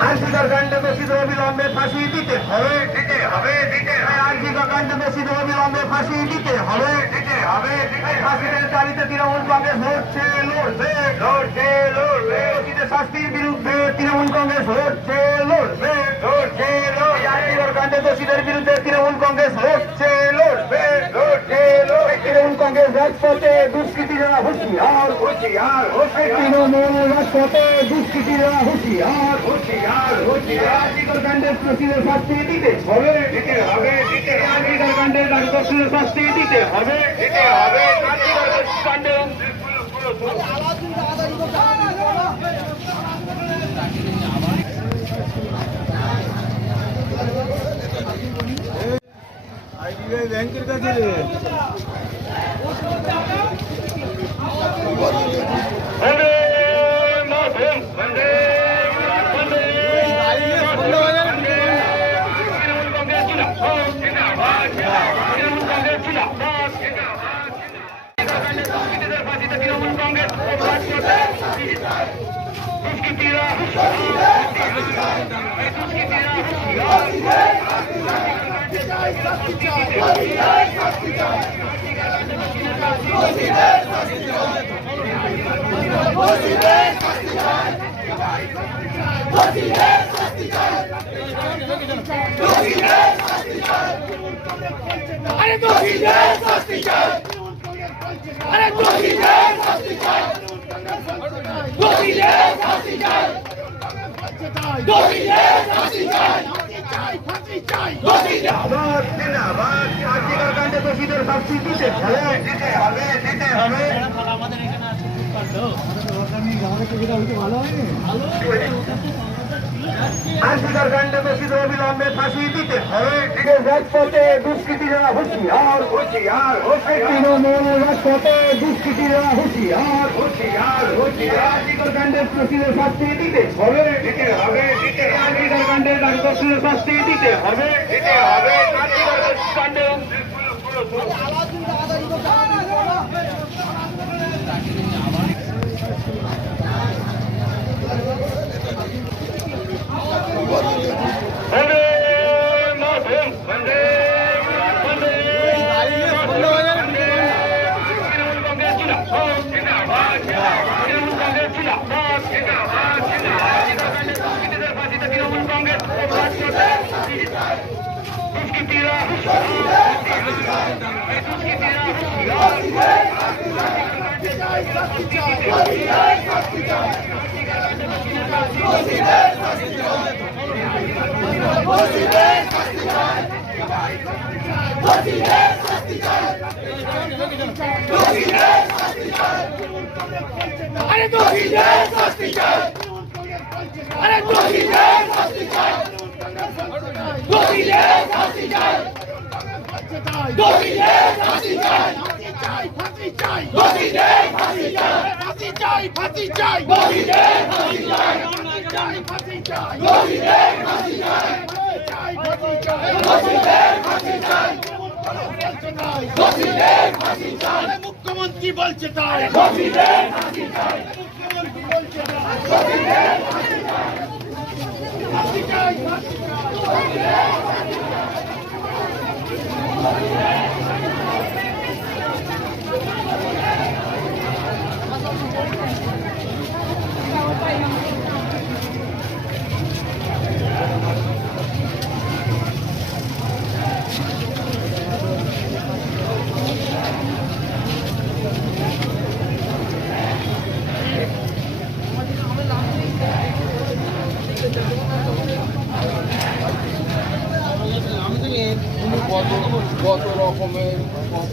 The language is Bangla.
আর্থিকর কাণ্ডে দোষীত অবিলম্বে ফাঁসি দিতে হবে দিতে হবে দিতে আর্থিকর কাণ্ডে দোষীত অবিলম্বে ফাঁসি দিতে হবে দিতে হবে ফাঁসিদের দাবিতে তৃণমূল কংগ্রেস লড়ছে লড়বে লড়ছে লড়বে দোষীদের শাস্তির বিরুদ্ধে তৃণমূল কংগ্রেস লড়ছে লড়বে লড়ছে লড়বে আর্থিকর কাণ্ডে দোষীদের বিরুদ্ধে তৃণমূল কংগ্রেস লড়ছে লড়বে লড়ছে লড়বে তৃণমূল কংগ্রেস রাজপথে দুষ্কৃতীরা হুঁশিয়ার হুঁশিয়ার তৃণমূল রাজপথে দুষ্কৃতীরা হুঁশিয়ার হুঁশিয়ার হুঁশিয়ার আর্থিকর কাণ্ডের দোষীদের শাস্তি দিতে হবে দিতে হবে দিতে আর্থিকর কাণ্ডের দোষীদের শাস্তি দিতে হবে দিতে হবে আর্থিকর কাণ্ডের আইডিবিআই ব্যাংকের কাছে আর্থিকর কাণ্ডে দোষীদের শাস্তি দিতে হবে দিতে হবে দিতে হবে আর্থিকর কাণ্ডে দোষীত অবিলম্বে ফাঁসি দিতে হবে রাজপথে দুষ্কৃতীরা হুঁশিয়ার হুঁশিয়ার তৃণমূল রাজপথে দুষ্কৃতীরা হুঁশিয়ার হুঁশিয়ার হুঁশিয়ার আর্থিকর কাণ্ডের দোষীদের শাস্তি দিতে হবে দিতে হবে দিতে আর্থিকর কাণ্ডের দোষীদের শাস্তি দিতে হবে দিতে হবে আর্থিকর কাণ্ডের মুখ্যমন্ত্রী বলছে তাই মুখ্যমন্ত্রী বলছে কত রকমের কত